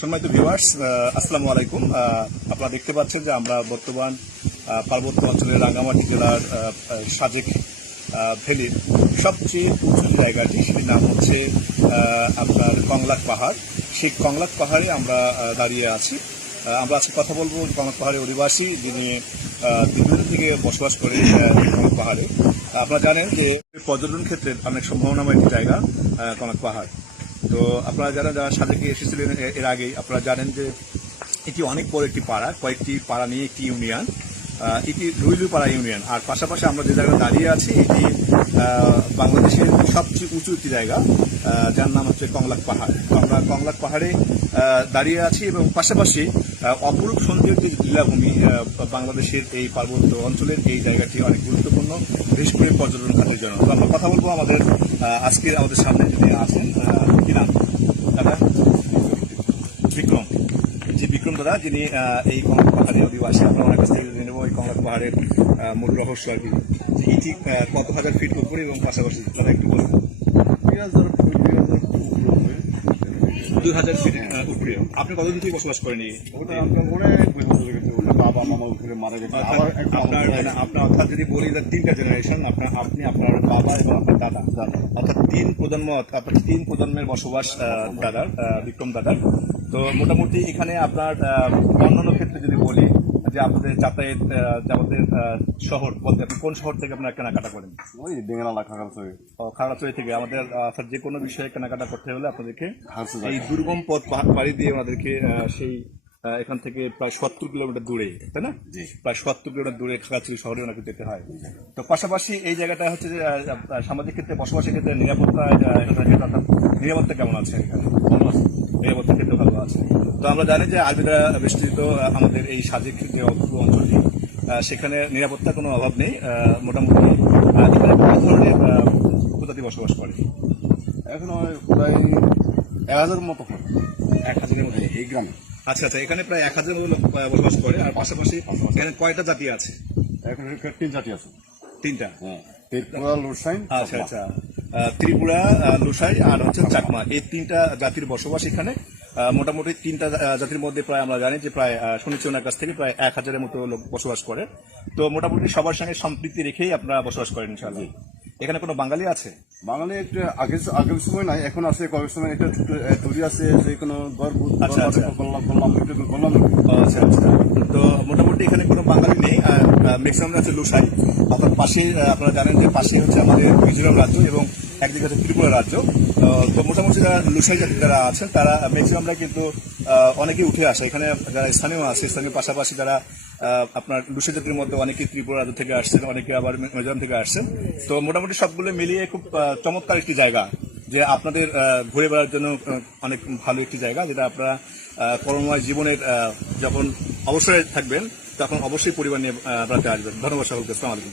সম্মানিত ভিউয়ার্স, আসসালামু আলাইকুম। আপনারা দেখতে পাচ্ছেন যে আমরা বর্তমান পার্বত্য অঞ্চলের রাঙ্গামাটি জেলার সাজেক ভ্যালির সবচেয়ে উঁচু জায়গাটি, সেটির নাম হচ্ছে আপনার কংলাক পাহাড়। সেই কংলাক পাহাড়ে আমরা দাঁড়িয়ে আছি। আমরা আজকে কথা বলবো কংলাক পাহাড়ের অধিবাসী, যিনি দীর্ঘদিন থেকে বসবাস করে কংলাক পাহাড়ে। আপনারা জানেন যে পর্যটন ক্ষেত্রে অনেক সম্ভাবনাময় একটি জায়গা কংলাক পাহাড়। তো আপনারা যারা সাজেকে এসেছিলেন এর আগেই আপনারা জানেন যে এটি অনেক বড় একটি পাড়া, কয়েকটি পাড়া নিয়ে একটি ইউনিয়ন। এটি রুইলুপাড়া ইউনিয়ন। আর পাশাপাশি আমরা যে জায়গায় দাঁড়িয়ে আছি এটি বাংলাদেশের সবচেয়ে উঁচু একটি জায়গা, যার নাম হচ্ছে কংলাক পাহাড়। আমরা কংলাক পাহাড়ে দাঁড়িয়ে আছি এবং পাশাপাশি অপরূপ সৌন্দর্যের যে লীলাভূমি বাংলাদেশের এই পার্বত্য অঞ্চলের এই জায়গাটি অনেক গুরুত্বপূর্ণ, বিশেষ করে পর্যটন খাতের জন্য। তো আমরা কথা বলবো আমাদের আমাদের সামনে যিনি আছেন, কি নাম দাদা? বিক্রম। যে বিক্রম দাদা, যিনি এই কংলাক পাহাড়ের অধিবাসী। আমরা ওনার কাছ থেকে জেনে নেব এই কংলাক পাহাড়ের মূল রহস্য আর কি, এটি কত হাজার ফিট উপরে এবং পাশাপাশি দাদা একটু বলবেন। 2000 ফিট উপরে। আপনি কতদিন থেকে বসবাস করেন? বাবা মামা উপরে মারা গেছে। আপনার অর্থাৎ যদি বলি তিনটা জেনারেশন, আপনি আপনার বাবা এবং আপনার দাদা, অর্থাৎ তিন প্রজন্মের বসবাস দাদার, বিক্রম দাদার। তো মোটামুটি এখানে আপনার অন্যান্য ক্ষেত্রে যদি বলি যে আপনাদের যাতায়াত আমাদের শহর বলতে আপনি কোন শহর থেকে আপনারা কেনাকাটা করেন? ওই বেঙ্গালা খাগড়াছড়ি। খাগড়াছড়ি থেকে। আমাদের অর্থাৎ যে কোনো বিষয়ে কেনাকাটা করতে হলে আপনাদেরকে এই দুর্গম পথ পাড়ি দিয়ে আমাদেরকে সেই এখান থেকে প্রায় 70 কিলোমিটার দূরে, তাই না? প্রায় 70 কিলোমিটার দূরে খাগড়াছড়ি শহরে ওনাকে যেতে হয়। তো পাশাপাশি এই জায়গাটা হচ্ছে যে সামাজিক ক্ষেত্রে বসবাসের ক্ষেত্রে নিরাপত্তা কেমন আছে? নিরাপত্তার ক্ষেত্রে ভালো আছে। তো আমরা জানি যে আরবিরা বেষ্টিত আমাদের এই সাজেক যে অঞ্চলটি, সেখানে নিরাপত্তার কোনো অভাব নেই। মোটামুটি এখানে কত ধরনের উপজাতি বসবাস করে? এখন প্রায় 1000 মতো। 1000-এর মতো এই গ্রামে। আচ্ছা, এখানে প্রায় 1000 মতো লোক বসবাস করে। আর পাশাপাশি এখানে কয়টা জাতি আছে? এখন 3 জাতি আছে। 3টা। ত্রিপুরা, লোসাই। আচ্ছা। ত্রিপুরা, লোসাই আর হচ্ছে চাকমা, এই 3টা জাতির বসবাস এখানে। মোটামুটি 3টা জাতির মধ্যে প্রায় আমরা জানি যে প্রায় শুনেছি ওনার কাছ থেকে প্রায় 1000-এর মতো লোক বসবাস করে। তো মোটামুটি সবার সঙ্গে সম্পৃক্তি রেখেই আপনারা বসবাস করেন ইনশাআল্লাহ। এখানে কোনো বাঙালি আছে? বাঙালি একটা আগের সময় নাই, এখন আছে। কয়েক সময় এটা তৈরি আছে যে কোনো গর্ব বললাম। আচ্ছা। তো মোটামুটি এখানে কোনো বাঙালি নেই, ম্যাক্সিমাম আছে লোসাই। অর্থাৎ পাশে আপনারা জানেন যে পাশে হচ্ছে আমাদের মিজোরাম রাজ্য এবং একদিকে হচ্ছে ত্রিপুরা রাজ্য। তো মোটামুটি যারা লোসাই জাতি যারা আছেন তারা ম্যাক্সিমামরা কিন্তু অনেকেই উঠে আসে এখানে। যারা স্থানীয় আছে, স্থানীয় পাশাপাশি যারা আপনার লোসাই জাতির মধ্যে অনেকেই ত্রিপুরা রাজ্য থেকে আসছেন, অনেকে আবার মিজোরাম থেকে আসছেন। তো মোটামুটি সবগুলো মিলিয়ে খুব চমৎকার একটি জায়গা, যে আপনাদের ঘুরে বেড়ার জন্য অনেক ভালো একটি জায়গা, যেটা আপনারা কর্মময় জীবনের যখন অবসরে থাকবেন তখন অবশ্যই পরিবার নিয়ে বেড়াতে আসবেন। ধন্যবাদ সকলকে। আসসালামু আলাইকুম।